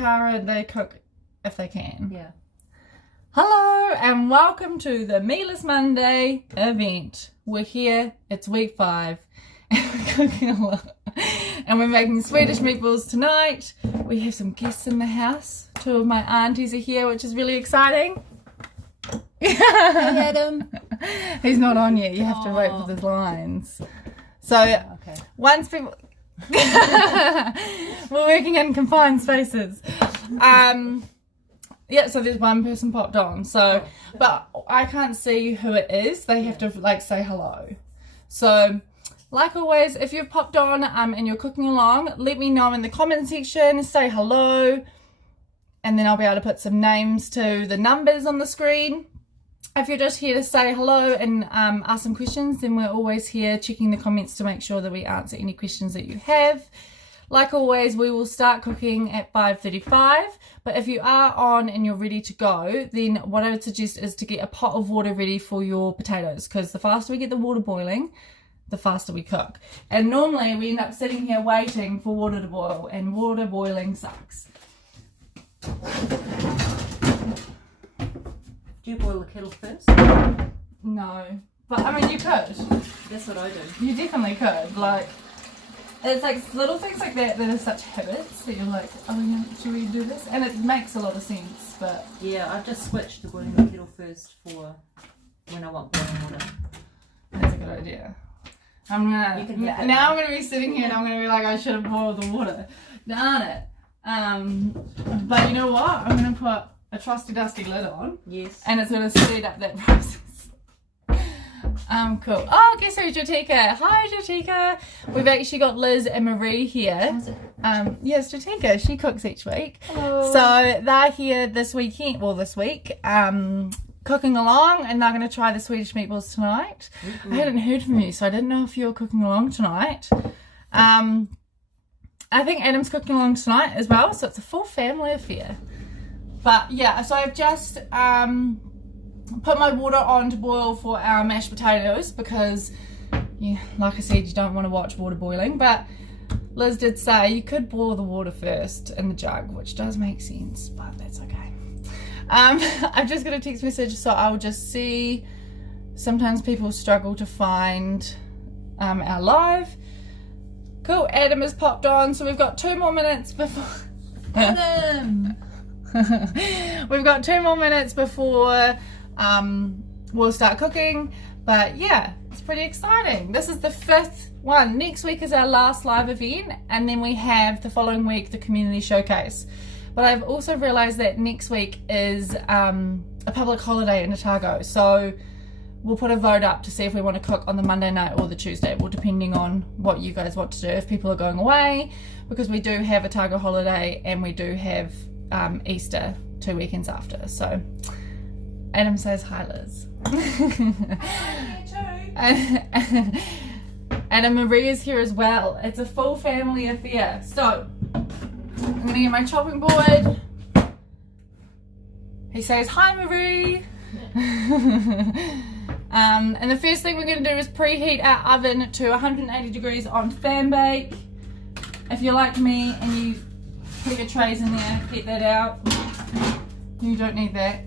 Cara, they cook if they can. Yeah. Hello and welcome to the Meatless Monday event. We're here, it's week 5, and we're cooking a lot. And we're making Swedish meatballs tonight. We have some guests in the house. 2 of my aunties are here, which is really exciting. Hey Adam. He's not on yet, you have to wait for the lines. So, Okay. once people... We're working in confined spaces. Yeah, so there's one person popped on. So, but I can't see who it is. They have to like say hello. So, like always, if you've popped on and you're cooking along, let me know in the comment section. Say hello, and then I'll be able to put some names to the numbers on the screen. If you're just here to say hello and ask some questions, then we're always here checking the comments to make sure that we answer any questions that you have. Like always, we will start cooking at 5:35, but if you are on and you're ready to go, then what I would suggest is to get a pot of water ready for your potatoes, because the faster we get the water boiling, the faster we cook. And normally we end up sitting here waiting for water to boil, and water boiling sucks. Do you boil the kettle first? No, but I mean you could. That's what I do. You definitely could. Like, it's like little things like that that are such habits that you're like, oh yeah, should we do this? And it makes a lot of sense, but... Yeah, I've just switched to boiling the kettle first for when I want boiling water. That's a good idea. I'm gonna... Now I'm gonna be sitting here and I'm gonna be like, I should have boiled the water. Darn it. But you know what? I'm gonna put a trusty dusty lid on. Yes. And it's gonna speed up that process. Cool. Oh, guess who's Jatika? Hi, Jatika. We've actually got Liz and Marie here. Yes, Jatika. She cooks each week. Hello. So they're here this weekend. Well, this week, cooking along, and they're going to try the Swedish meatballs tonight. I hadn't heard from you, so I didn't know if you were cooking along tonight. I think Adam's cooking along tonight as well, so it's a full family affair. But yeah, so I've just put my water on to boil for our mashed potatoes because, yeah, like I said, you don't want to watch water boiling. But Liz did say you could boil the water first in the jug, which does make sense, but that's okay. I've just got a text message, so I'll just see. Sometimes people struggle to find our live. Cool, Adam has popped on, so we've got 2 more minutes before... Adam! We've got 2 more minutes before we'll start cooking, but yeah, it's pretty exciting. This is the 5th one. Next week is our last live event, and then we have the following week the community showcase. But I've also realized that next week is a public holiday in Otago, so we'll put a vote up to see if we want to cook on the Monday night or the Tuesday, well, depending on what you guys want to do, if people are going away, because we do have Otago holiday and we do have Easter 2 weekends after. So Adam says hi, Liz. And Marie is here as well. It's a full family affair. So I'm gonna get my chopping board. He says hi, Marie. And the first thing we're going to do is preheat our oven to 180 degrees on fan bake. If you're like me and you put your trays in there, get that out. You don't need that.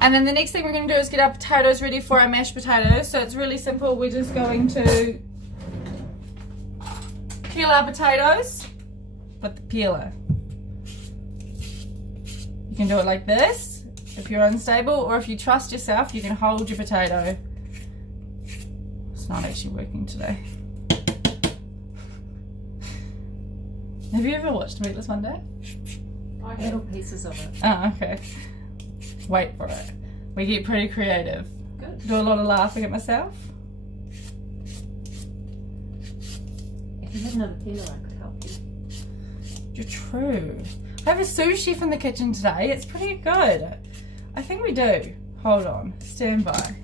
And then the next thing we're going to do is get our potatoes ready for our mashed potatoes. So it's really simple. We're just going to peel our potatoes with the peeler. You can do it like this if you're unstable, or if you trust yourself, you can hold your potato. It's not actually working today. Have you ever watched Meatless Monday? Little pieces of it. Oh, okay. Wait for it. We get pretty creative. Good. Do a lot of laughing at myself. If you had another peeler, I could help you. You're true. I have a sous chef in the kitchen today. It's pretty good. I think we do. Hold on. Stand by.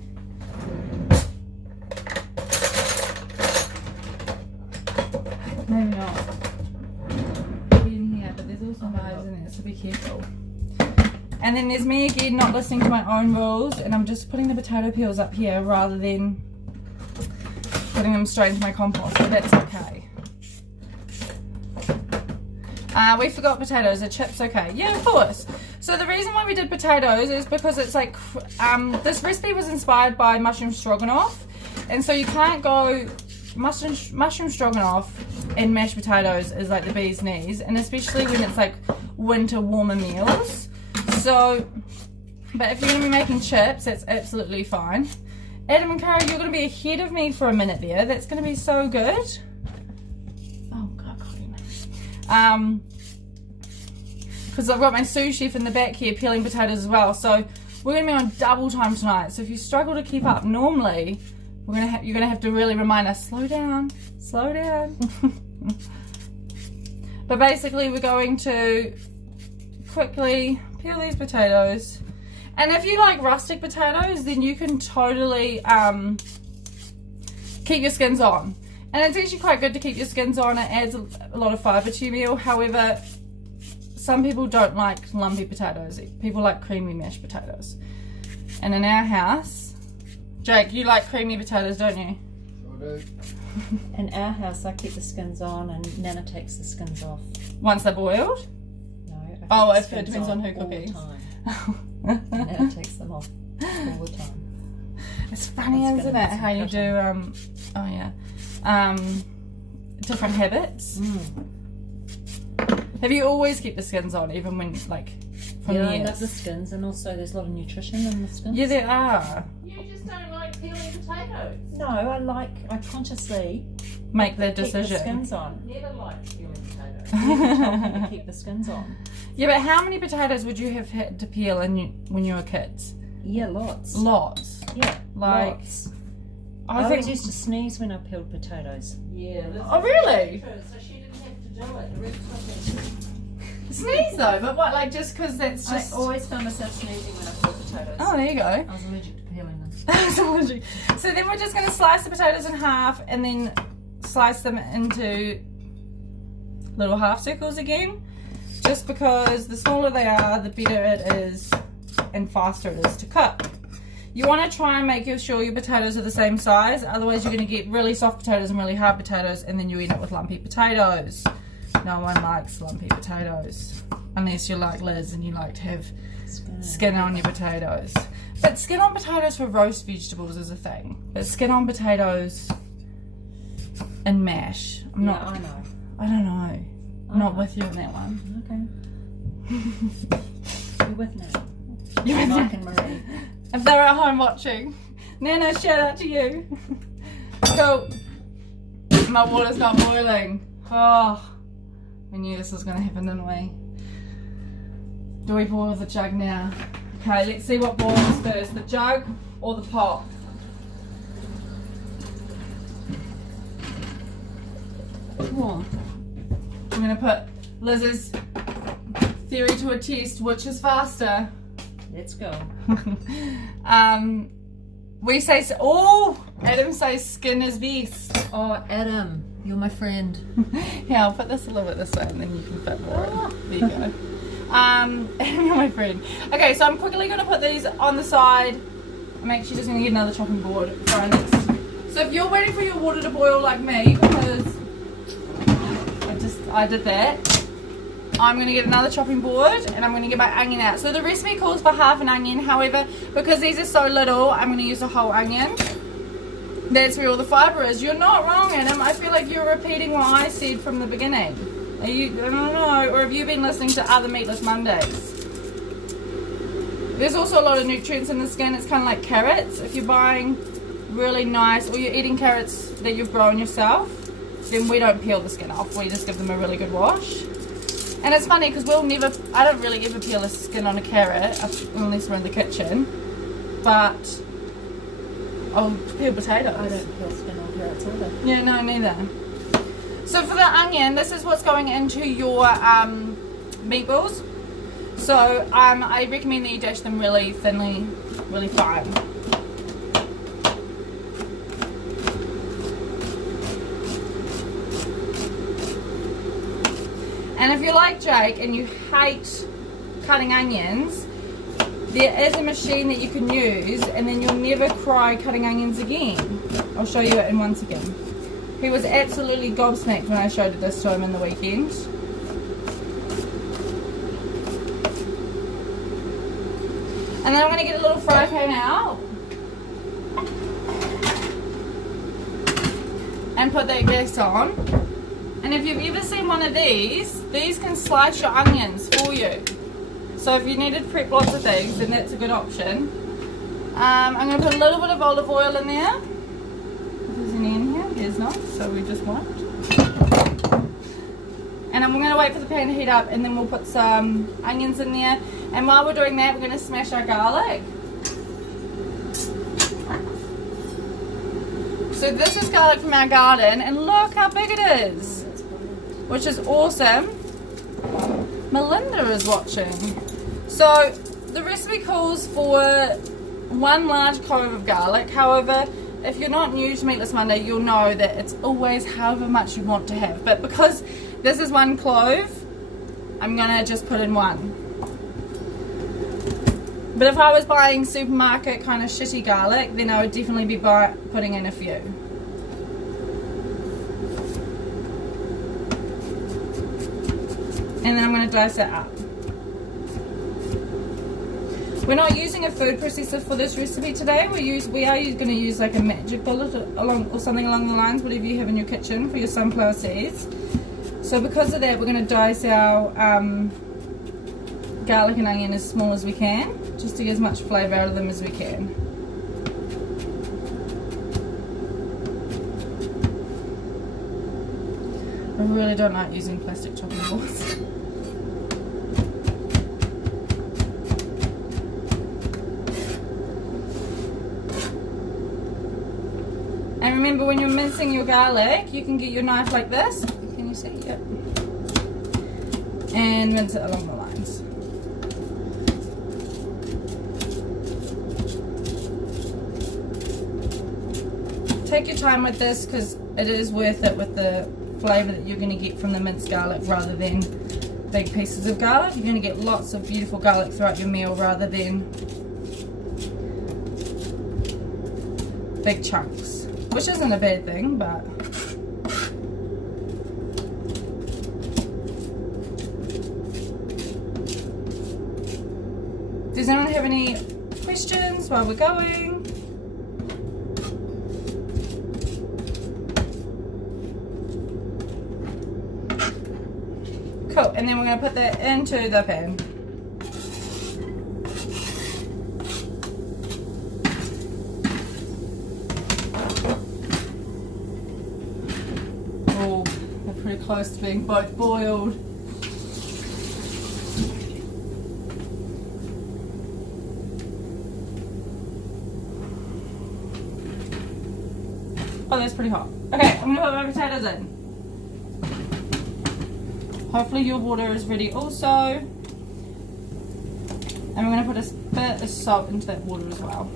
Maybe not. In here, but there's also knives in there, so be careful. And then there's me again not listening to my own rules, and I'm just putting the potato peels up here rather than putting them straight into my compost, but that's okay. We forgot potatoes. Are chips okay? Yeah, of course. So the reason why we did potatoes is because it's like, this recipe was inspired by mushroom stroganoff. And so you can't go, mushroom stroganoff and mashed potatoes is like the bee's knees. And especially when it's like winter warmer meals. So, but if you're going to be making chips, that's absolutely fine. Adam and Cara, you're going to be ahead of me for a minute there. That's going to be so good. Oh, God, because I've got my sous chef in the back here peeling potatoes as well. So we're going to be on double time tonight. So if you struggle to keep up normally, you're going to have to really remind us, slow down, slow down. But basically we're going to quickly peel these potatoes. And if you like rustic potatoes, then you can totally keep your skins on. And it's actually quite good to keep your skins on. It adds a lot of fibre to your meal. However, some people don't like lumpy potatoes. People like creamy mashed potatoes. And in our house, Jake, you like creamy potatoes, don't you? Sure do. In our house, I keep the skins on and Nana takes the skins off. Once they're boiled? No. Oh, it depends on who cookies. Nana takes them off all the time. It's funny, isn't it, how you do, different habits. Have you always kept the skins on, even when, like, from Yeah, I years? love the skins, and also there's a lot of nutrition in the skins. Yeah, there are. You just don't like peeling potatoes. No, I consciously Make the keep the decision. skins on. Never liked peeling potatoes. You told me to keep the skins on. Yeah, but how many potatoes would you have had to peel when you were kids? Yeah, lots. Lots. Yeah, Like, lots. I I think. always used to sneeze when I peeled potatoes. Yeah. Oh, really? So she didn't have to do it. The rest of it. Sneeze though, but what? Like just because that's just. I always found myself sneezing when I peeled potatoes. Oh, there you go. I was allergic to peeling them. So then we're just going to slice the potatoes in half and then slice them into little half circles again. Just because the smaller they are, the better it is and faster it is to cook. You want to try and make sure your potatoes are the same size, otherwise you're going to get really soft potatoes and really hard potatoes, and then you end up with lumpy potatoes. No one likes lumpy potatoes, unless you're like Liz and you like to have skin on your potatoes. But skin on potatoes for roast vegetables is a thing. But skin on potatoes and mash, I know. I don't know. I'm not with you on that one. Okay. You're with me. You're with Mike me. and Marie. If they're at home watching, Nana, shout out to you. Cool. My water's not boiling. Oh, we knew this was going to happen, didn't we? Do we boil the jug now? Okay, let's see what boils first, the jug or the pot. I'm going to put Liz's theory to a test, which is faster. Let's go. We say, oh, Adam says skin is best. Oh, Adam, you're my friend. Here, I'll put this a little bit this way and then you can fit more in. There you go. Adam, you're my friend. Okay, so I'm quickly going to put these on the side. I'm actually just going to get another chopping board for our next. So if you're waiting for your water to boil like me, because I did that, I'm going to get another chopping board and I'm going to get my onion out. So the recipe calls for half an onion, however, because these are so little, I'm going to use a whole onion. That's where all the fibre is. You're not wrong, Adam. I feel like you're repeating what I said from the beginning. Are you, I don't know, or have you been listening to other Meatless Mondays? There's also a lot of nutrients in the skin. It's kind of like carrots. If you're buying really nice, or you're eating carrots that you've grown yourself, then we don't peel the skin off. We just give them a really good wash. And it's funny because I don't really ever peel the skin on a carrot unless we're in the kitchen. But I'll peel potatoes. I don't peel skin on carrots either. Yeah, no, neither. So for the onion, this is what's going into your meatballs. So I recommend that you dash them really thinly, really fine. And if you're like Jake and you hate cutting onions, there is a machine that you can use and then you'll never cry cutting onions again. I'll show you it in 1 second. He was absolutely gobsmacked when I showed this to him in the weekend. And then I'm going to get a little fry pan out and put that gas on. And if you've ever seen one of these can slice your onions for you. So if you needed to prep lots of things, then that's a good option. I'm going to put a little bit of olive oil in there. If there's any in here, there's not, so we just won't. And I'm going to wait for the pan to heat up, and then we'll put some onions in there. And while we're doing that, we're going to smash our garlic. So this is garlic from our garden, and look how big it is, which is awesome. Melinda is watching. So the recipe calls for 1 large clove of garlic. However, if you're not new to Meatless Monday, you'll know that it's always however much you want to have. But because this is 1 clove, I'm going to just put in 1. But if I was buying supermarket kind of shitty garlic, then I would definitely be putting in a few. And then I'm going to dice it up. We're not using a food processor for this recipe today. We are going to use like a magic bullet or something along the lines, whatever you have in your kitchen for your sunflower seeds. So because of that, we're going to dice our garlic and onion as small as we can, just to get as much flavour out of them as we can. I really don't like using plastic chopping boards. And remember, when you're mincing your garlic, you can get your knife like this. Can you see? Yep. And mince it along the lines. Take your time with this because it is worth it with the flavour that you're going to get from the minced garlic rather than big pieces of garlic. You're going to get lots of beautiful garlic throughout your meal rather than big chunks. Which isn't a bad thing, but does anyone have any questions while we're going? Cool, and then we're going to put that into the pan. Pretty close to being both boiled. Oh, that's pretty hot. Okay, I'm gonna put my potatoes in. Hopefully your water is ready also. And we're gonna put a bit of salt into that water as well.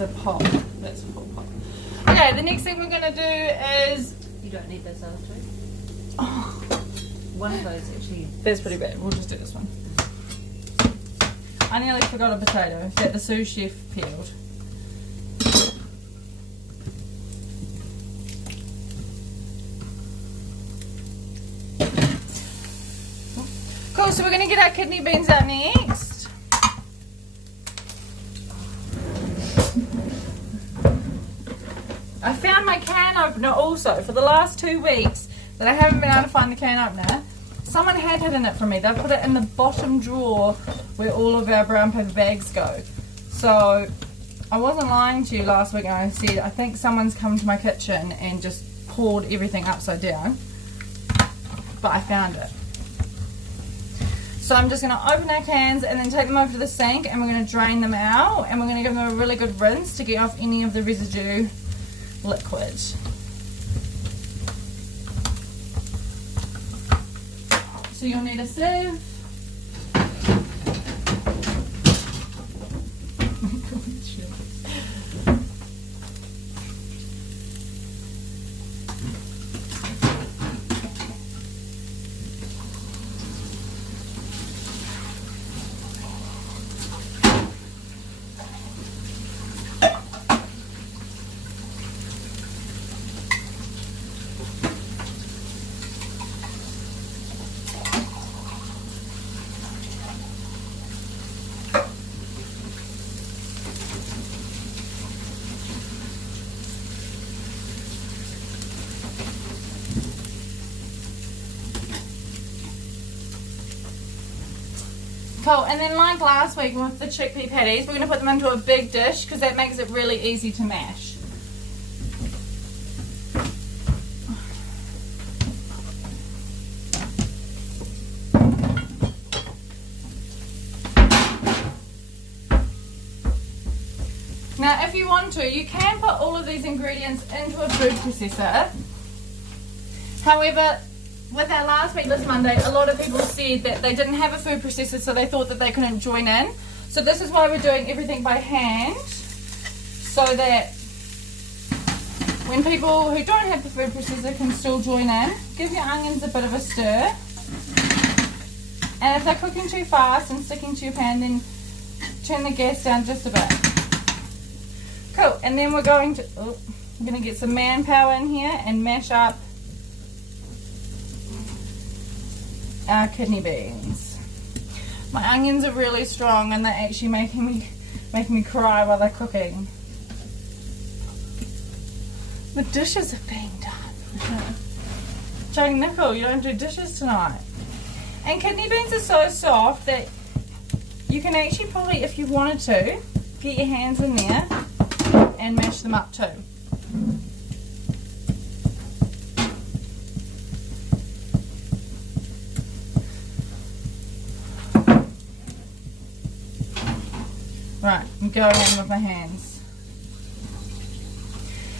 A pot. That's a full pot. Okay, the next thing we're going to do is... You don't need those other 2? Oh, One of those actually... that's pretty bad. We'll just do this one. I nearly forgot a potato that the sous chef peeled. Cool, so we're going to get our kidney beans out next. I found my can opener also for the last 2 weeks that I haven't been able to find the can opener. Someone had hidden it from me. They put it in the bottom drawer where all of our brown paper bags go. So I wasn't lying to you last week and I said I think someone's come to my kitchen and just poured everything upside down. But I found it. So I'm just going to open our cans and then take them over to the sink and we're going to drain them out and we're going to give them a really good rinse to get off any of the residue liquid. So you'll need a sieve. Cool, and then like last week with the chickpea patties, we're going to put them into a big dish because that makes it really easy to mash. Now if you want to, you can put all of these ingredients into a food processor. However, with our last week this Monday, a lot of people said that they didn't have a food processor, so they thought that they couldn't join in. So this is why we're doing everything by hand, so that when people who don't have the food processor can still join in. Give your onions a bit of a stir. And if they're cooking too fast and sticking to your pan, then turn the gas down just a bit. Cool, and then we're going to get some manpower in here and mash up our kidney beans. My onions are really strong and they're actually making me cry while they're cooking. The dishes are being done. Jane Nickel, you don't do dishes tonight. And kidney beans are so soft that you can actually probably, if you wanted to, get your hands in there and mash them up too. Right, I'm going in with my hands.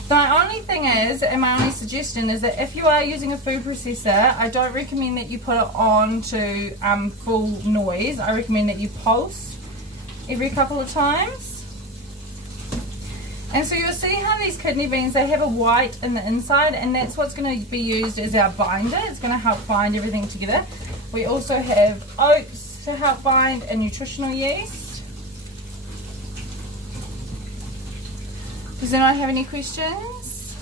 The only thing is, and my only suggestion is that if you are using a food processor, I don't recommend that you put it on to full noise. I recommend that you pulse every couple of times. And so you'll see how these kidney beans, they have a white in the inside, and that's what's going to be used as our binder. It's going to help bind everything together. We also have oats to help bind and nutritional yeast. Does anyone have any questions?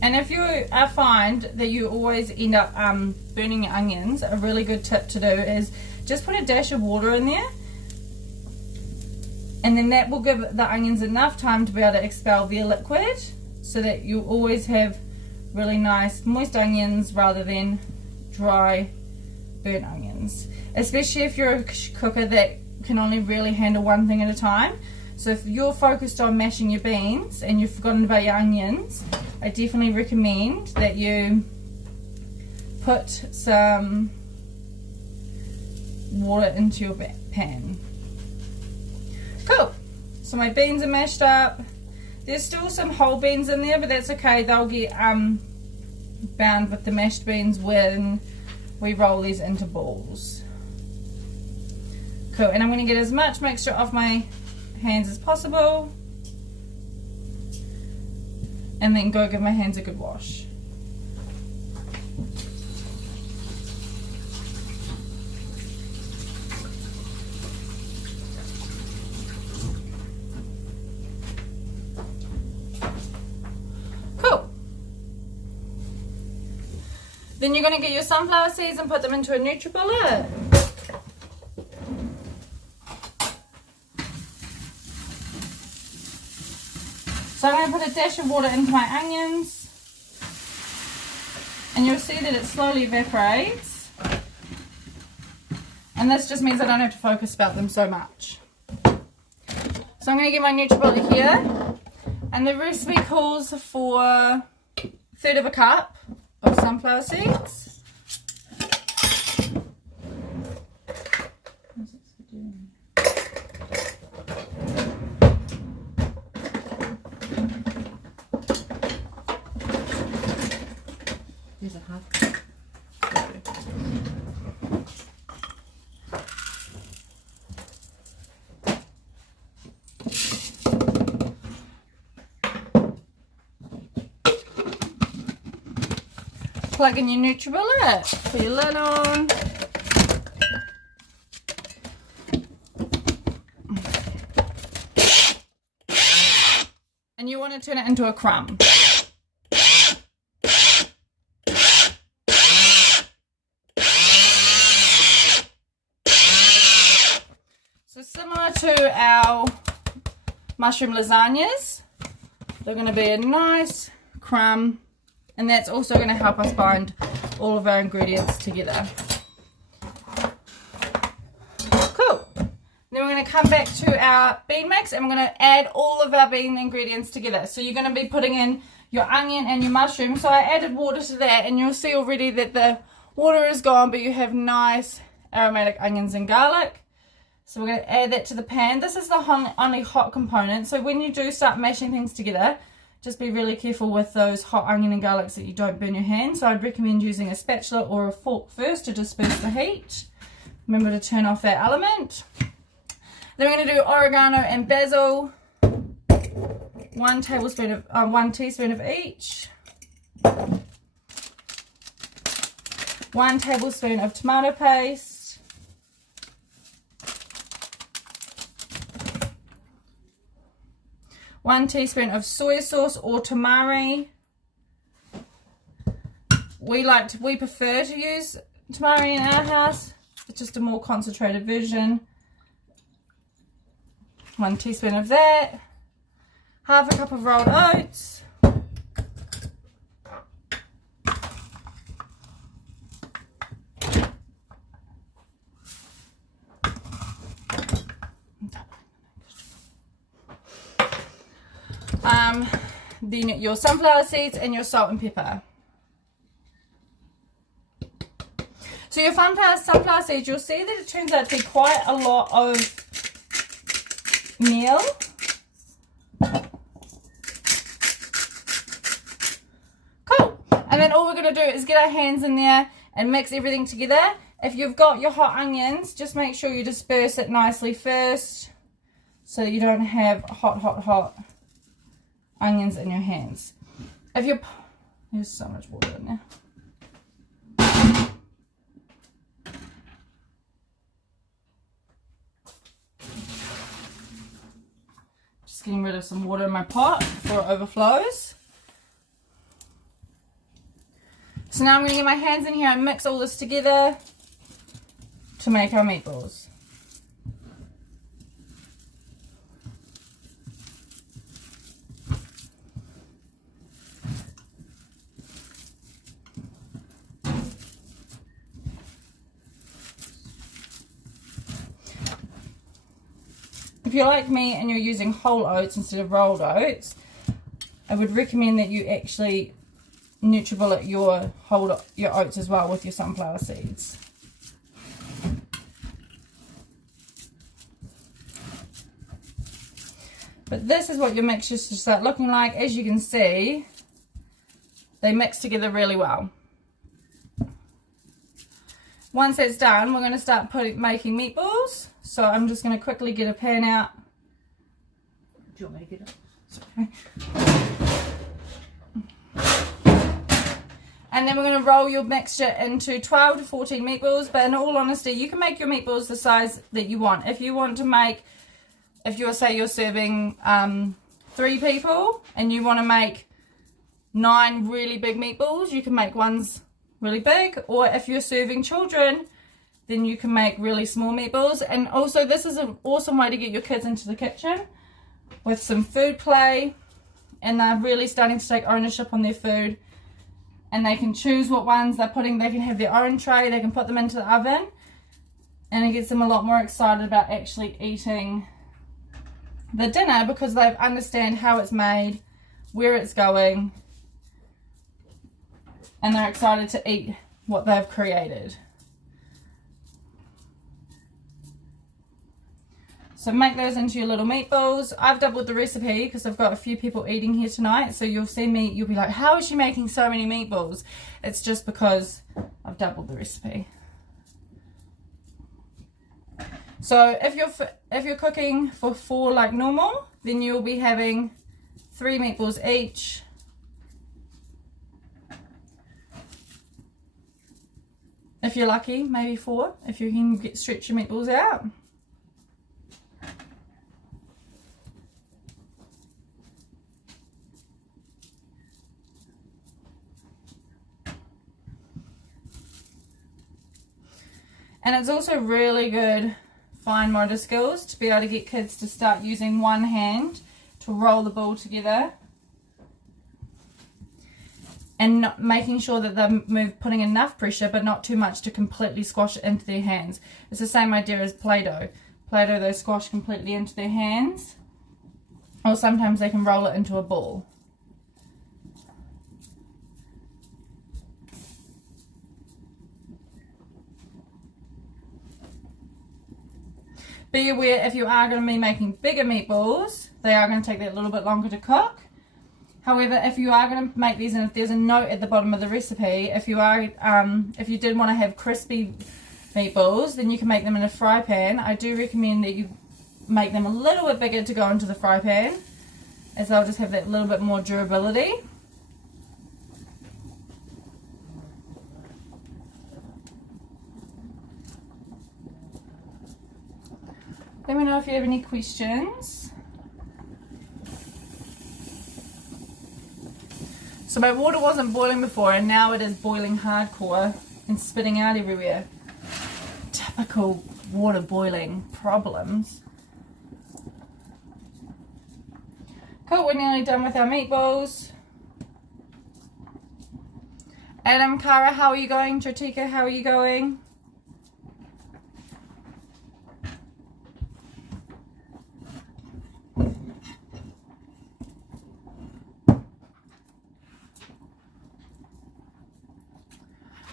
And if you find that you always end up burning your onions, a really good tip to do is just put a dash of water in there. And then that will give the onions enough time to be able to expel their liquid, so that you always have really nice moist onions rather than dry burnt onions. Especially if you're a cooker that can only really handle one thing at a time. So if you're focused on mashing your beans and you've forgotten about your onions, I definitely recommend that you put some water into your pan. Cool, so my beans are mashed up. There's still some whole beans in there, but that's okay. They'll get bound with the mashed beans when we roll these into balls. Cool, and I'm going to get as much mixture off my hands as possible, and then go give my hands a good wash. Then you're going to get your sunflower seeds and put them into a NutriBullet. So I'm going to put a dash of water into my onions, and you'll see that it slowly evaporates. And this just means I don't have to focus about them so much. So I'm going to get my NutriBullet here, and the recipe calls for 1/3 of a cup of sunflower seeds. There's a half. Plug in your NutriBullet, put your lid on. And you want to turn it into a crumb. similar to our mushroom lasagnas. They're going to be a nice crumb, and that's also going to help us bind all of our ingredients together. Cool. Then we're going to come back to our bean mix, and we're going to add all of our bean ingredients together. So you're going to be putting in your onion and your mushroom. So I added water to that, and you'll see already that the water is gone, but you have nice aromatic onions and garlic. So we're going to add that to the pan. This is the only hot component. So when you do start mashing things together, just be really careful with those hot onion and garlics that you don't burn your hands. So I'd recommend using a spatula or a fork first to disperse the heat. Remember to turn off that element. Then we're going to do oregano and basil. 1 teaspoon of each. 1 tablespoon of tomato paste. 1 teaspoon of soy sauce or tamari. We prefer to use tamari in our house. It's just a more concentrated version. 1 teaspoon of that. Half a cup of rolled oats. Then your sunflower seeds and your salt and pepper. So your sunflower seeds, you'll see that it turns out to be quite a lot of meal. Cool. And then all we're going to do is get our hands in there and mix everything together. If you've got your hot onions, just make sure you disperse it nicely first so that you don't have hot onions in your hands. There's so much water in there. Just getting rid of some water in my pot before it overflows. So now I'm going to get my hands in here and mix all this together to make our meatballs. If you're like me and you're using whole oats instead of rolled oats, I would recommend that you actually NutriBullet your oats as well with your sunflower seeds. But this is what your mixtures should start looking like. As you can see, they mix together really well. Once that's done, we're going to start making meatballs. So I'm just going to quickly get a pan out. Do you want me to get it? Sorry. And then we're going to roll your mixture into 12 to 14 meatballs. But in all honesty, you can make your meatballs the size that you want. If you want to make, if you're serving 3 people and you want to make 9 really big meatballs, you can make ones really big. Or if you're serving children, then you can make really small meatballs. And also this is an awesome way to get your kids into the kitchen with some food play, and they're really starting to take ownership on their food, and they can choose what ones they're putting. They can have their own tray, they can put them into the oven, and it gets them a lot more excited about actually eating the dinner because they understand how it's made, where it's going, and they're excited to eat what they've created. So make those into your little meatballs. I've doubled the recipe because I've got a few people eating here tonight. So you'll see me, you'll be like, how is she making so many meatballs? It's just because I've doubled the recipe. So if you're cooking for 4 like normal, then you'll be having 3 meatballs each. If you're lucky, maybe 4, if you can stretch your meatballs out. And it's also really good fine motor skills to be able to get kids to start using one hand to roll the ball together. And not, making sure that they're putting enough pressure but not too much to completely squash it into their hands. It's the same idea as Play-Doh. Play-Doh, they squash completely into their hands. Or sometimes they can roll it into a ball. Be aware if you are going to be making bigger meatballs, they are going to take that little bit longer to cook. However, if you are going to make these, and if there's a note at the bottom of the recipe, if you did want to have crispy meatballs, then you can make them in a fry pan. I do recommend that you make them a little bit bigger to go into the fry pan, as they'll just have that little bit more durability. Let me know if you have any questions. So my water wasn't boiling before, and now it is boiling hardcore and spitting out everywhere. Typical water boiling problems. Cool, we're nearly done with our meatballs. Adam, Cara, how are you going? Tratika, how are you going?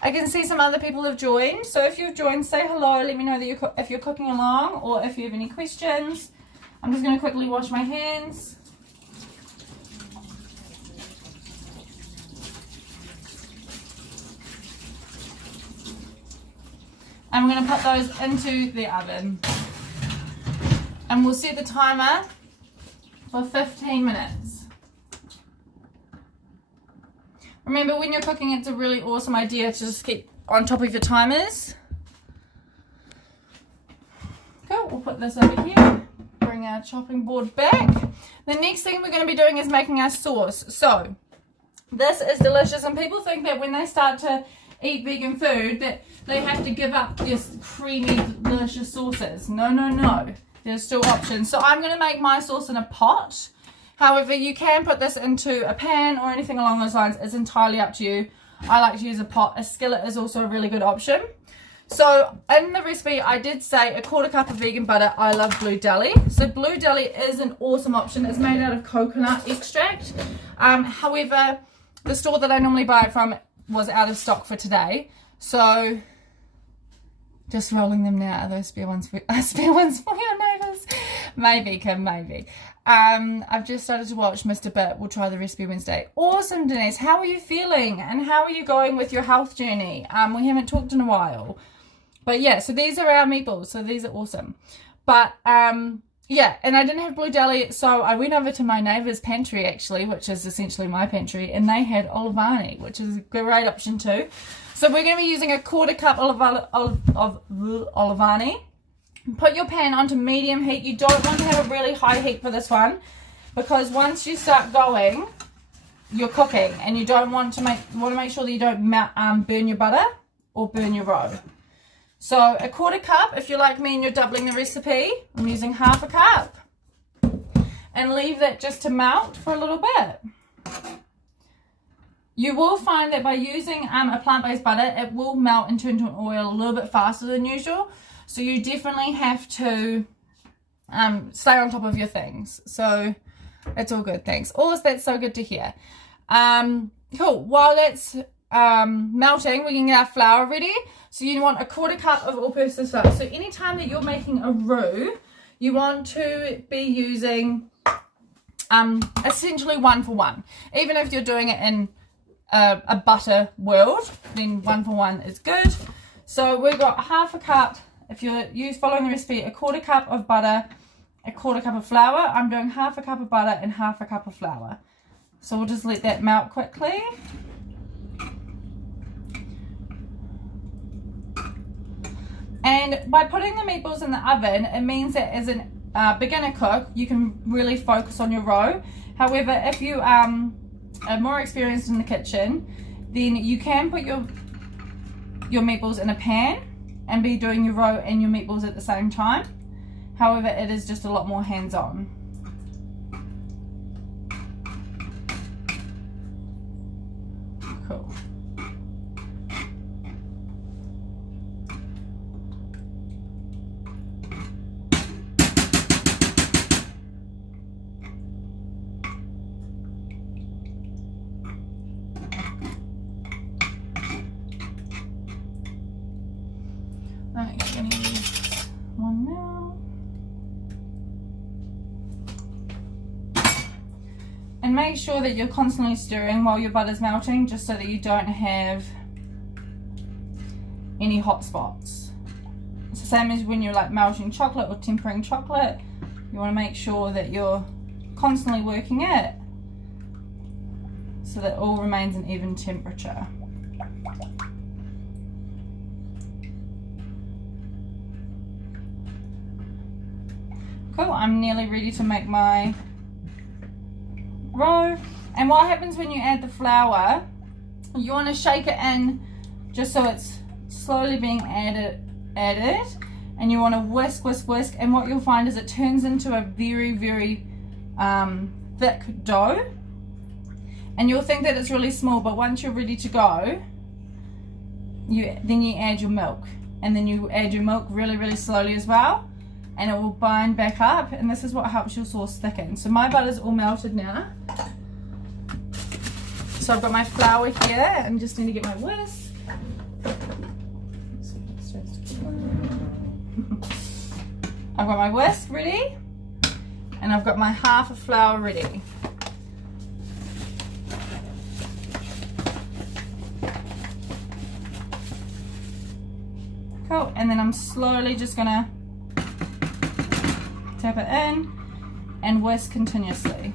I can see some other people have joined, so if you've joined, say hello. Let me know that if you're cooking along or if you have any questions. I'm just going to quickly wash my hands. And we're going to put those into the oven. And we'll set the timer for 15 minutes. Remember, when you're cooking, it's a really awesome idea to just keep on top of your timers. Cool, we'll put this over here. Bring our chopping board back. The next thing we're going to be doing is making our sauce. So, this is delicious, and people think that when they start to eat vegan food that they have to give up this creamy, delicious sauces. No, no, no. There's still options. So I'm going to make my sauce in a pot. However, you can put this into a pan or anything along those lines. It's entirely up to you. I like to use a pot. A skillet is also a really good option. So in the recipe, I did say a 1/4 cup of vegan butter. I love Blue Deli. So Blue Deli is an awesome option. It's made out of coconut extract. However, the store that I normally buy it from was out of stock for today. So just rolling them now. Are those spare ones for your neighbours? Maybe, Kim, maybe. I've just started to watch Mr. Bit. We'll try the recipe Wednesday. Awesome, Denise. How are you feeling? And how are you going with your health journey? We haven't talked in a while. But yeah, so these are our meatballs. So these are awesome. But yeah, and I didn't have Blue Deli, so I went over to my neighbour's pantry actually, which is essentially my pantry, and they had Olivani, which is a great option too. So we're going to be using a 1/4 cup of Olivani. Put your pan onto medium heat. You don't want to have a really high heat for this one, because once you start going, you're cooking, and you don't want to make sure that you don't burn your butter or burn your roe. So a 1/4 cup, if you're like me and you're doubling the recipe, I'm using 1/2 cup. And leave that just to melt for a little bit. You will find that by using a plant-based butter, it will melt and turn to an oil a little bit faster than usual. So you definitely have to stay on top of your things. So it's all good, thanks. That's so good to hear. Cool, while that's melting, we can get our flour ready. So you want a 1/4 cup of all-purpose flour. So anytime that you're making a roux, you want to be using essentially 1 for 1. Even if you're doing it in a butter world, then 1 for 1 is good. So we've got 1/2 cup. If you're following the recipe, a 1/4 cup of butter, a 1/4 cup of flour. I'm doing 1/2 cup of butter and 1/2 cup of flour. So we'll just let that melt quickly. And by putting the meatballs in the oven, it means that as a beginner cook, you can really focus on your roe. However, if you are more experienced in the kitchen, then you can put your meatballs in a pan and be doing your roe and your meatballs at the same time. However, it is just a lot more hands-on. Cool. I'm going to use one now. And make sure that you're constantly stirring while your butter's melting, just so that you don't have any hot spots. It's the same as when you're like melting chocolate or tempering chocolate. You want to make sure that you're constantly working it so that it all remains an even temperature. Cool, I'm nearly ready to make my row. And what happens when you add the flour, you want to shake it in just so it's slowly being added, and you want to whisk, and what you'll find is it turns into a very thick dough, and you'll think that it's really small, but once you're ready to go, then you add your milk, and then you add your milk really slowly as well, and it will bind back up, and this is what helps your sauce thicken. So my butter's all melted now. So I've got my flour here, and just need to get my whisk. I've got my whisk ready, and I've got my half of flour ready. Cool, and then I'm slowly just gonna tap it in and whisk continuously.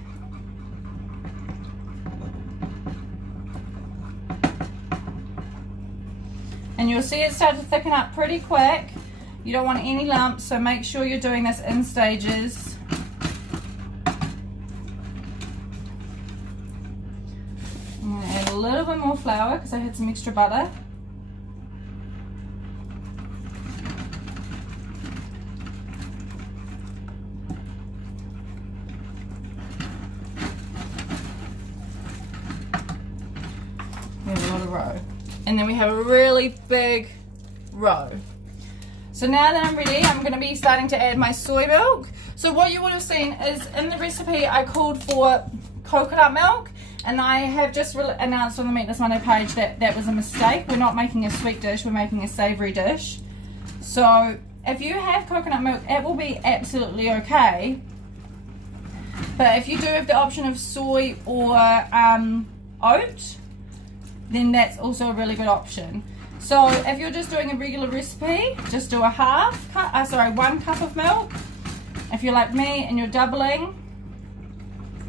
And you'll see it start to thicken up pretty quick. You don't want any lumps, so make sure you're doing this in stages. I'm going to add a little bit more flour because I had some extra butter. We have a lot of roe. And then we have a really big roe. So now that I'm ready, I'm going to be starting to add my soy milk. So what you would have seen is in the recipe I called for coconut milk, and I have just announced on the Meatless Monday page that that was a mistake. We're not making a sweet dish, we're making a savoury dish. So if you have coconut milk, it will be absolutely okay. But if you do have the option of soy or oat, then that's also a really good option. So if you're just doing a regular recipe, just do 1 cup of milk. If you're like me and you're doubling,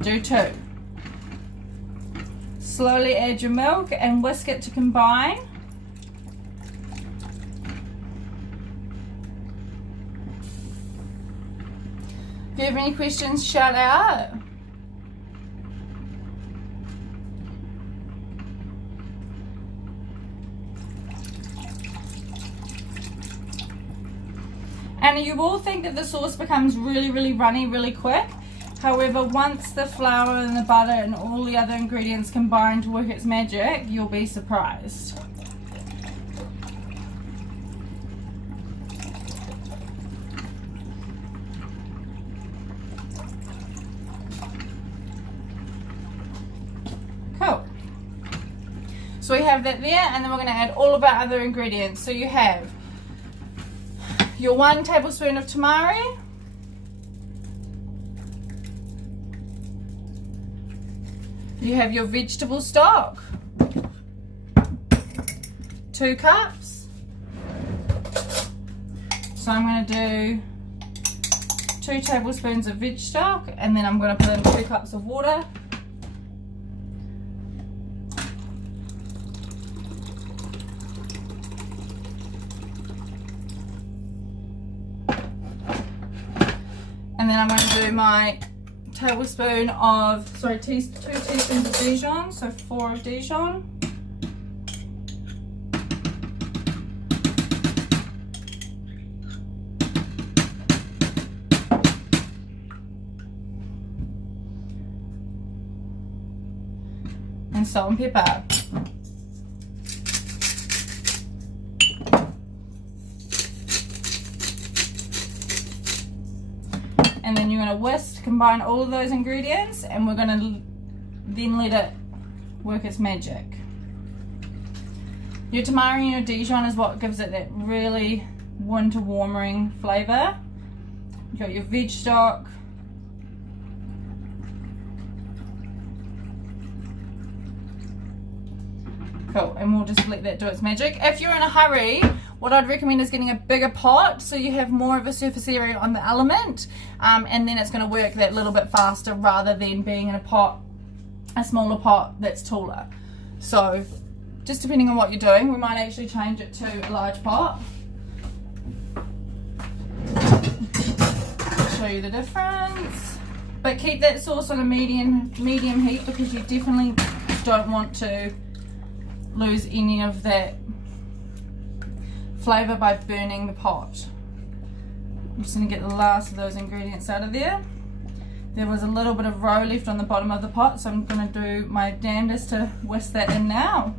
do 2. Slowly add your milk and whisk it to combine. If you have any questions, shout out. And you will think that the sauce becomes really runny really quick. However, once the flour and the butter and all the other ingredients combine to work its magic, you'll be surprised. Cool. So we have that there, and then we're going to add all of our other ingredients. So you have your 1 tablespoon of tamari, you have your vegetable stock, 2 cups. So I'm going to do 2 tablespoons of veg stock, and then I'm going to put in 2 cups of water. And then I'm going to do my 2 teaspoons of Dijon, so 4 of Dijon. salt and pepper. And then you're going to whisk, combine all of those ingredients, and we're going to then let it work its magic. Your tamari and your Dijon is what gives it that really winter warming flavour. You've got your veg stock. Cool, and we'll just let that do its magic. If you're in a hurry, what I'd recommend is getting a bigger pot so you have more of a surface area on the element, and then it's going to work that little bit faster rather than being in a smaller pot that's taller. So just depending on what you're doing, we might actually change it to a large pot. I'll show you the difference. But keep that sauce on a medium heat because you definitely don't want to lose any of that flavour by burning the pot. I'm just going to get the last of those ingredients out of there. There was a little bit of roe left on the bottom of the pot, so I'm going to do my damnedest to whisk that in now.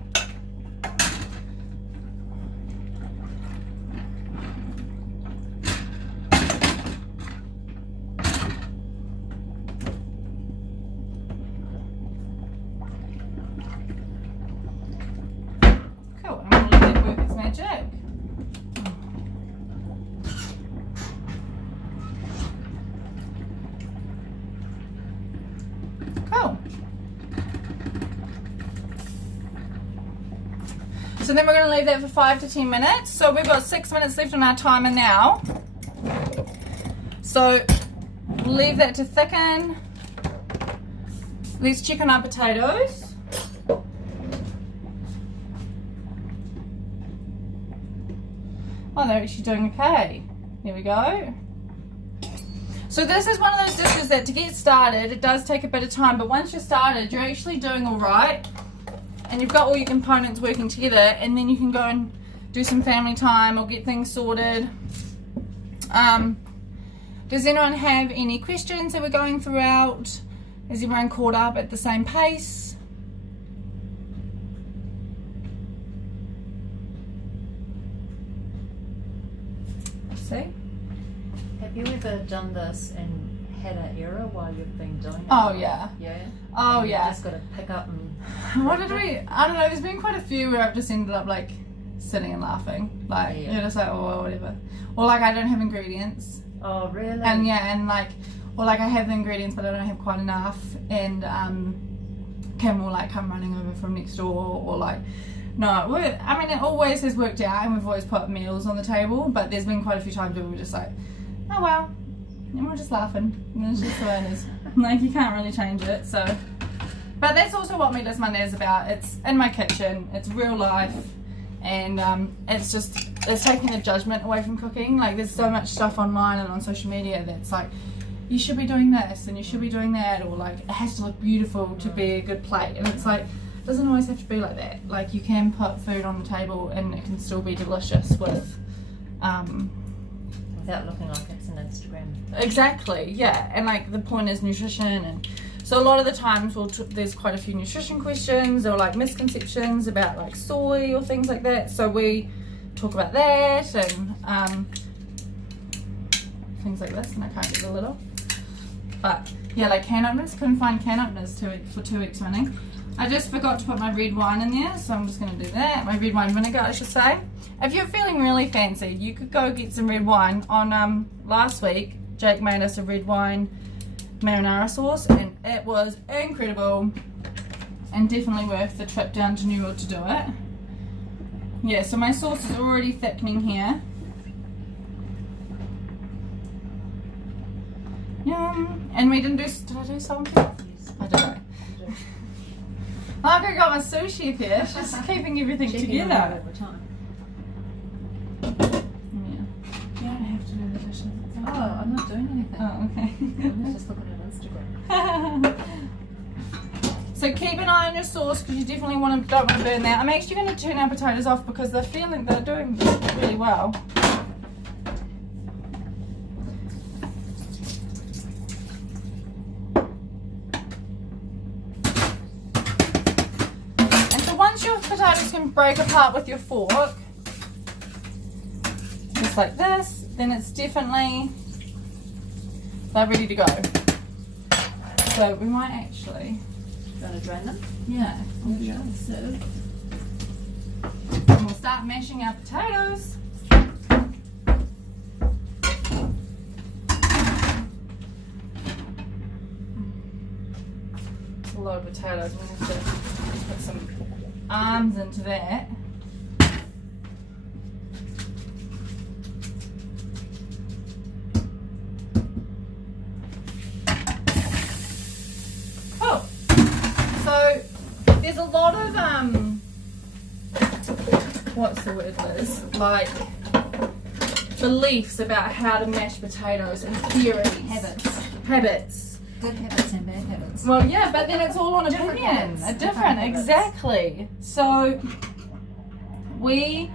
Cool, I'm going to let that work its magic. Cool. So then we're going to leave that for 5 to 10 minutes. So we've got 6 minutes left on our timer now. So we'll leave that to thicken. Let's check on our potatoes. Oh, they're actually doing okay. There we go. So this is one of those dishes that to get started, it does take a bit of time, but once you're started, you're actually doing all right. And you've got all your components working together, and then you can go and do some family time or get things sorted. Does anyone have any questions that we're going throughout? Is everyone caught up at the same pace? See? Have you ever done this and had an error while you've been doing it? Oh yeah. Yeah? Oh And yeah. You just got to pick up and... What did we? I don't know. There's been quite a few where I've just ended up like sitting and laughing, like Yeah. you're just like, oh well, whatever, or like I don't have ingredients, Oh, really? and yeah, and like, or like I have the ingredients but I don't have quite enough, and Kim will like come running over from next door, or like, no, I mean it always has worked out, and we've always put meals on the table, but there's been quite a few times where we're just like, oh well, and we're just laughing, and it's just the way it is. Like you can't really change it, so. But that's also what Meatless Monday is about. It's in my kitchen, it's real life, and it's taking the judgment away from cooking. Like there's so much stuff online and on social media that's like, you should be doing this and you should be doing that, or like it has to look beautiful to be a good plate, and it's like, it doesn't always have to be like that. Like you can put food on the table and it can still be delicious with Without looking like it's an Instagram. exactly, yeah, and like the point is nutrition, and so a lot of the times there's quite a few nutrition questions or like misconceptions about like soy or things like that, so we talk about that and things like this, and I can't get the lid off. But yeah, like can openers, couldn't find can openers for 2 weeks running. I just forgot to put my red wine in there, so I'm just going to do that. My red wine vinegar, I should say. If you're feeling really fancy, you could go get some red wine. On last week, Jake made us a red wine marinara sauce, and it was incredible, and definitely worth the trip down to New York to do it. Yeah, so my sauce is already thickening here. Yum. And we didn't do, did I do something? Yes. I don't know. Like I got my sous chef here, she's keeping everything Checking on together. it over time. Yeah. You don't have to do the dishes. Oh, I'm not doing anything. Oh, okay. I'm just looking at Instagram. So keep an eye on your sauce because you definitely don't want to burn that. I'm actually going to turn our potatoes off because they're doing really well. can break apart with your fork, just like this, then it's definitely, they're ready to go. So we might actually, Gonna drain them? yeah, Yeah. so. And we'll start mashing our potatoes. A lot of potatoes. We have to put some arms into that. Cool. So there's a lot of what's the word, Liz? Like beliefs about how to mash potatoes and theories. Habits. Good habits and bad habits. Well, yeah, but then it's all on Different opinion. habits. Different, exactly. So we,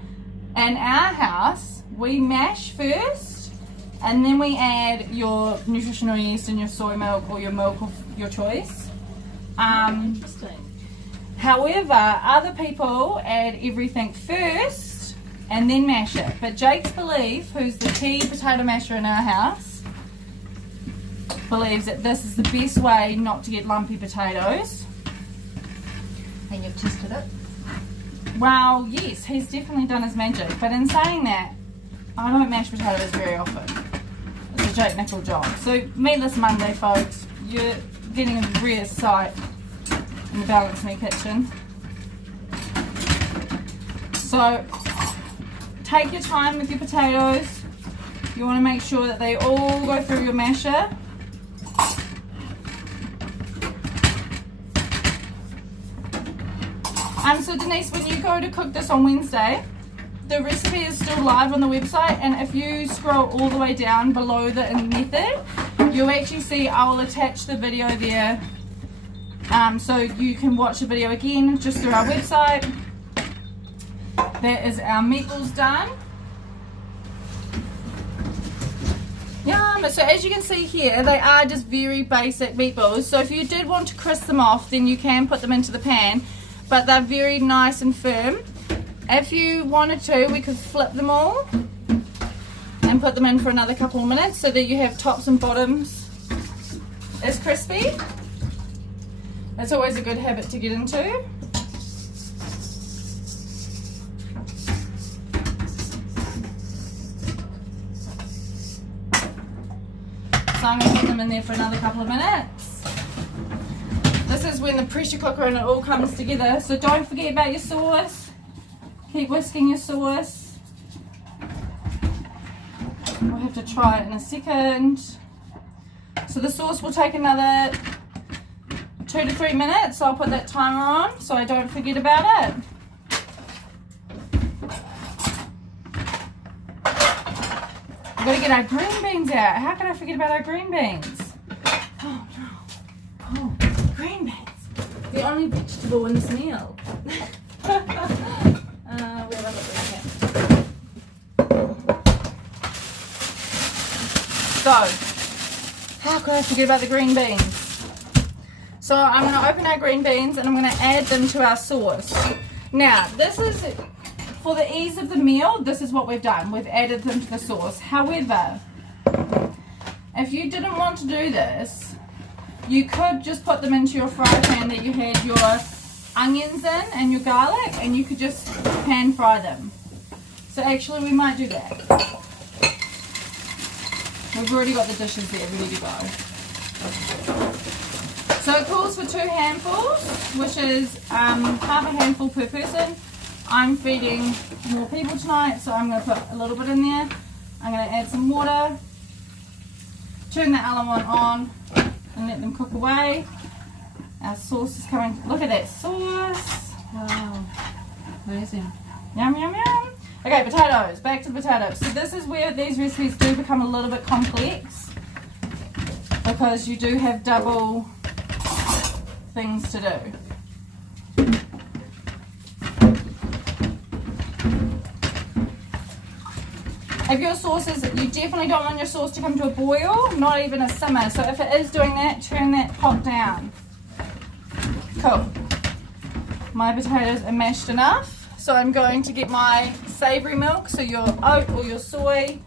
in our house, we mash first, and then we add your nutritional yeast and your soy milk or your milk of your choice. Interesting. However, other people add everything first and then mash it. But Jake's belief, who's the key potato masher in our house, believes that this is the best way not to get lumpy potatoes. And you've tested it? Well, yes, he's definitely done his magic. But in saying that, I don't mash potatoes very often. It's a Jake Nickel job. So, Meatless Monday, folks. You're getting a rare sight in the Balance Me kitchen. So, take your time with your potatoes. You want to make sure that they all go through your masher. So Denise, when you go to cook this on Wednesday, the recipe is still live on the website, and if you scroll all the way down below the method, you'll actually see I will attach the video there, so you can watch the video again just through our website. That is our meatballs done. Yum! So as you can see here, they are just very basic meatballs. So if you did want to crisp them off, then you can put them into the pan. But they're very nice and firm. If you wanted to, we could flip them all and put them in for another couple of minutes so that you have tops and bottoms as crispy. That's always a good habit to get into. So I'm going to put them in there for another couple of minutes. This is when the pressure cooker and it all comes together. So don't forget about your sauce. Keep whisking your sauce. We'll have to try it in a second. So the sauce will take another 2 to 3 minutes. So I'll put that timer on so I don't forget about it. We've got to get our green beans out. How can I forget about our green beans? Oh no. Oh, green beans. The only vegetable in this meal. Where have I got this here? So, how could I forget about the green beans? So I'm going to open our green beans and I'm going to add them to our sauce. Now, this is, for the ease of the meal, this is what we've done. We've added them to the sauce. However, if you didn't want to do this, you could just put them into your fry pan that you had your onions in and your garlic, and you could just pan fry them. So actually we might do that. We've already got the dishes there ready to go. So it calls for 2 handfuls, which is half a handful per person. I'm feeding more people tonight, so I'm going to put a little bit in there. I'm going to add some water, turn the element on, and let them cook away. Our sauce is coming. Look at that sauce. Wow. Amazing. Yum, yum, yum. Okay, potatoes. Back to the potatoes. So this is where these recipes do become a little bit complex, because you do have double things to do. If your sauce is, you definitely don't want your sauce to come to a boil, not even a simmer. So if it is doing that, turn that pot down. Cool. My potatoes are mashed enough, So I'm going to get my savoury milk, so your oat or your soy,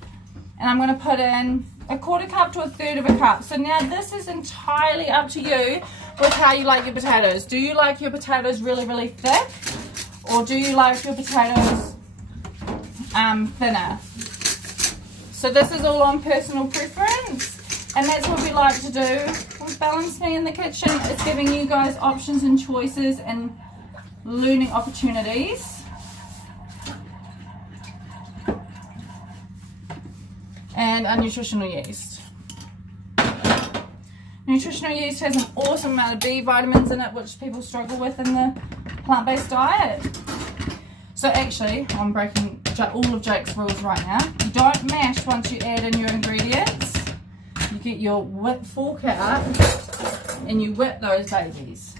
and I'm going to put in a 1/4 cup to 1/3 of a cup. So now this is entirely up to you with how you like your potatoes. Do you like your potatoes really, really thick, or do you like your potatoes thinner? So this is all on personal preference, and that's what we like to do with Balance Me in the Kitchen. It's giving you guys options and choices and learning opportunities. And our nutritional yeast. Nutritional yeast has an awesome amount of B vitamins in it, which people struggle with in the plant-based diet. So actually, I'm breaking all of Jake's rules right now. You don't mash once you add in your ingredients. You get your fork out and you whip those babies.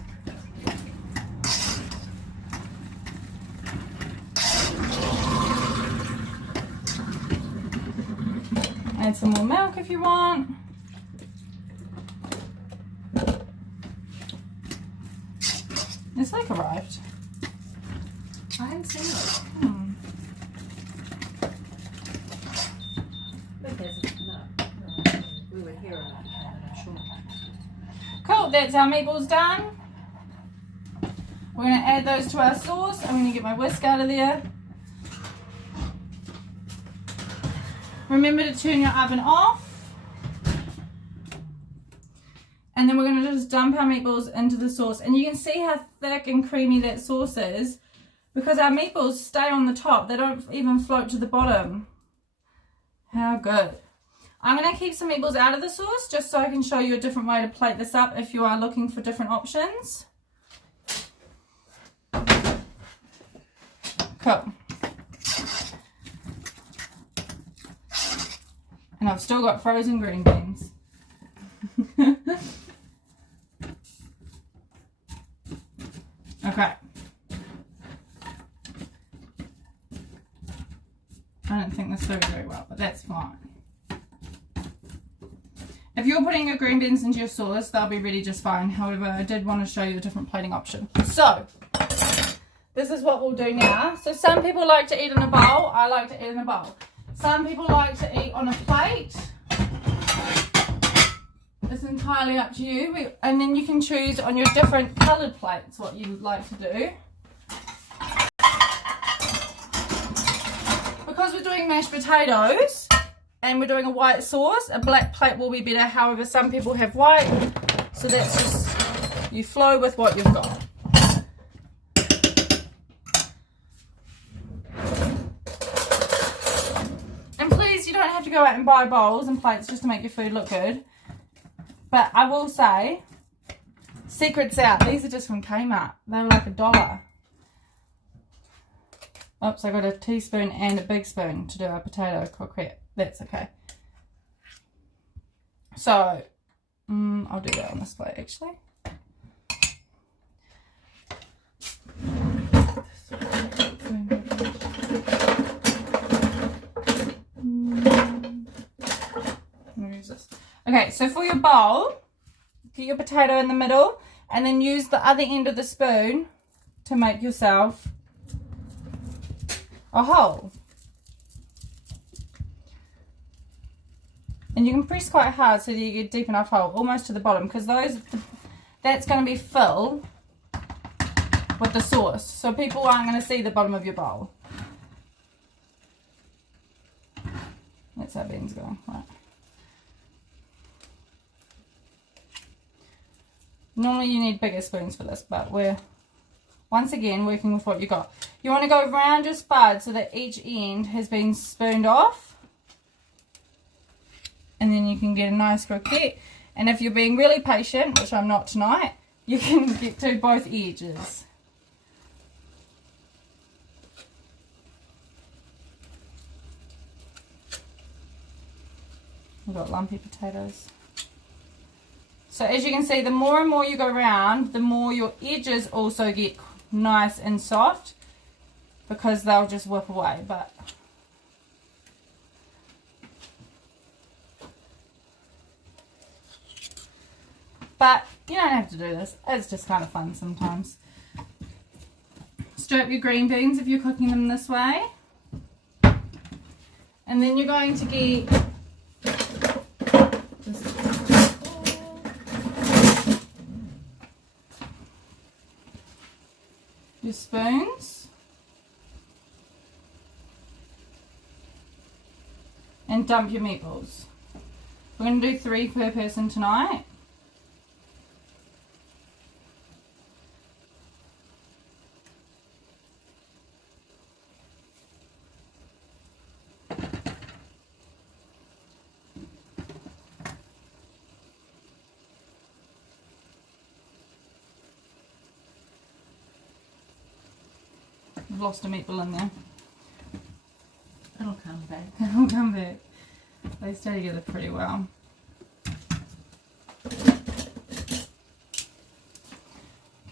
Add some more milk if you want. This like arrived. I haven't seen it. But there's no. We were here around time, I'm sure. Cool, that's our meatballs done. We're going to add those to our sauce. I'm going to get my whisk out of there. Remember to turn your oven off. And then we're going to just dump our meatballs into the sauce. And you can see how thick and creamy that sauce is, because our meatballs stay on the top. They don't even float to the bottom. How good. I'm going to keep some meatballs out of the sauce just so I can show you a different way to plate this up if you are looking for different options. Cool. And I've still got frozen green beans. Okay. I don't think this goes very well, but that's fine. If you're putting your green beans into your sauce, they'll be ready just fine. However, I did want to show you a different plating option. So, this is what we'll do now. So some people like to eat in a bowl. I like to eat in a bowl. Some people like to eat on a plate. It's entirely up to you. And then you can choose on your different coloured plates what you would like to do. Because we're doing mashed potatoes and we're doing a white sauce, a black plate will be better. However, some people have white. So that's just, you flow with what you've got. To go out and buy bowls and plates just to make your food look good, but I will say, secrets out, these are just from Kmart. They were like $1. Oops, I got a teaspoon and a big spoon to do our potato croquette. That's okay. So I'll do that on this plate actually. Okay, so for your bowl, get your potato in the middle and then use the other end of the spoon to make yourself a hole. And you can press quite hard so that you get deep enough hole, almost to the bottom, because that's going to be filled with the sauce. So people aren't going to see the bottom of your bowl. That's how beans going, right. Normally you need bigger spoons for this, but we're, once again, working with what you got. You want to go round your spud so that each end has been spooned off. And then you can get a nice croquette. And if you're being really patient, which I'm not tonight, you can get to both edges. We've got lumpy potatoes. So as you can see, the more and more you go around, the more your edges also get nice and soft, because they'll just whip away. But you don't have to do this. It's just kind of fun sometimes. strip your green beans if you're cooking them this way. And then you're going to get your spoons and dump your meatballs. We're going to do 3 per person tonight. I've lost a meatball in there. It'll come back. It'll come back. They stay together pretty well.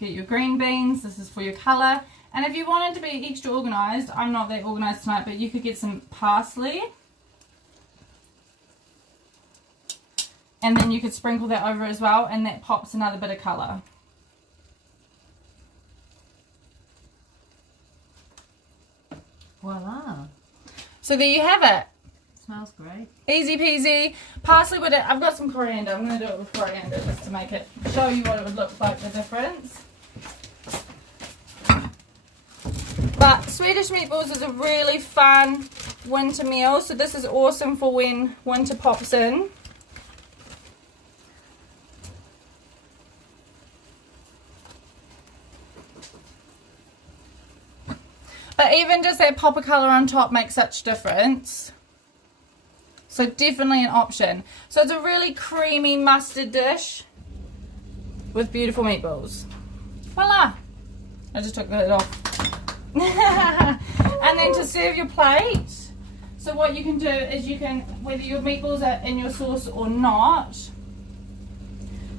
Get your green beans. This is for your colour. And if you wanted to be extra organised, I'm not that organised tonight, but you could get some parsley. And then you could sprinkle that over as well, and that pops another bit of colour. Voila. So there you have it. Smells great. Easy peasy. Parsley with it. I've got some coriander. I'm going to do it with coriander just to make it, show you what it would look like, the difference. But Swedish meatballs is a really fun winter meal. So this is awesome for when winter pops in. But even just that pop of colour on top makes such a difference. So definitely an option. So it's a really creamy mustard dish with beautiful meatballs. Voila! I just took the lid off. And then to serve your plate, so what you can do is you can, whether your meatballs are in your sauce or not,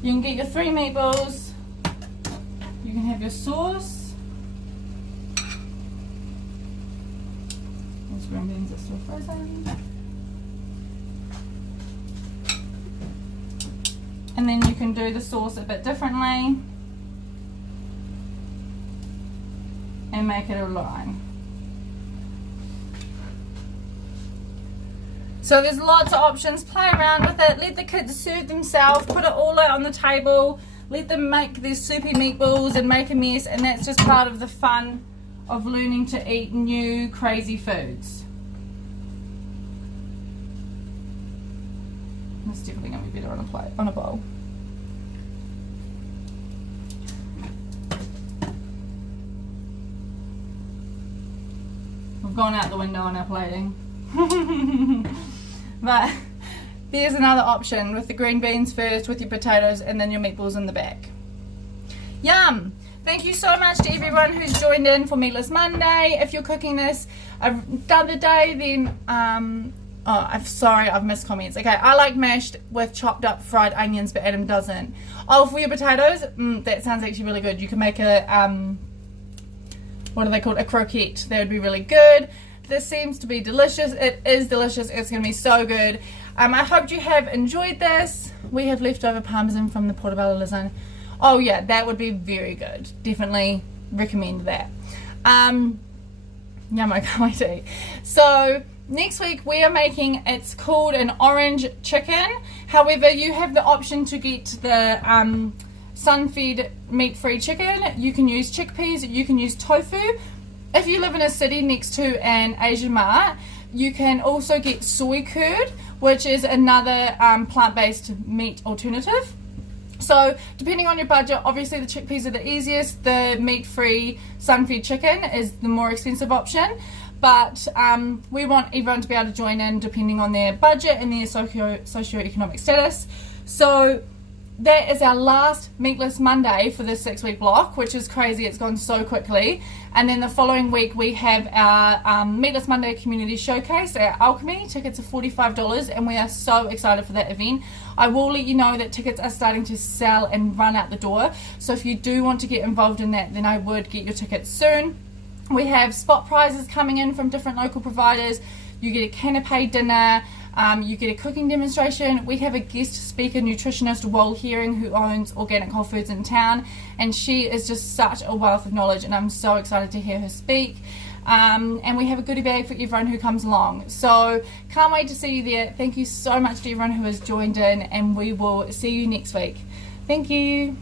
you can get your 3 meatballs, you can have your sauce. Those green beans are still frozen. And then you can do the sauce a bit differently and make it a line. So there's lots of options. Play around with it. Let the kids serve themselves. Put it all out on the table. Let them make their soupy meatballs and make a mess. And that's just part of the fun of learning to eat new crazy foods. It's definitely going to be better on a plate, on a bowl. We've gone out the window on our plating. But there's another option with the green beans first, with your potatoes, and then your meatballs in the back. Yum! Thank you so much to everyone who's joined in for Meatless Monday. If you're cooking this another day, then I'm sorry, I've missed comments. Okay, I like mashed with chopped up fried onions, but Adam doesn't. Oh, for your potatoes, that sounds actually really good. You can make a, what are they called? A croquette. That would be really good. This seems to be delicious. It is delicious. It's going to be so good. I hope you have enjoyed this. We have leftover parmesan from the portobello lasagna. Oh yeah, that would be very good. Definitely recommend that. Yum, I can't wait to eat. So next week we are making, it's called an orange chicken. However, you have the option to get the sun-fed meat-free chicken. You can use chickpeas, you can use tofu. If you live in a city next to an Asian mart, you can also get soy curd, which is another plant-based meat alternative. So depending on your budget, obviously the chickpeas are the easiest. The meat-free sun-fed chicken is the more expensive option. But we want everyone to be able to join in depending on their budget and their socio-economic status. So that is our last Meatless Monday for this 6-week block, which is crazy. It's gone so quickly. And then the following week we have our Meatless Monday Community Showcase at Alchemy. Tickets are $45 and we are so excited for that event. I will let you know that tickets are starting to sell and run out the door. So if you do want to get involved in that, then I would get your tickets soon. We have spot prizes coming in from different local providers. You get a canapé dinner. You get a cooking demonstration. We have a guest speaker, nutritionist, Wal Herring, who owns Organic Whole Foods in town, and she is just such a wealth of knowledge, and I'm so excited to hear her speak. And we have a goodie bag for everyone who comes along. So can't wait to see you there. Thank you so much to everyone who has joined in, and we will see you next week. Thank you.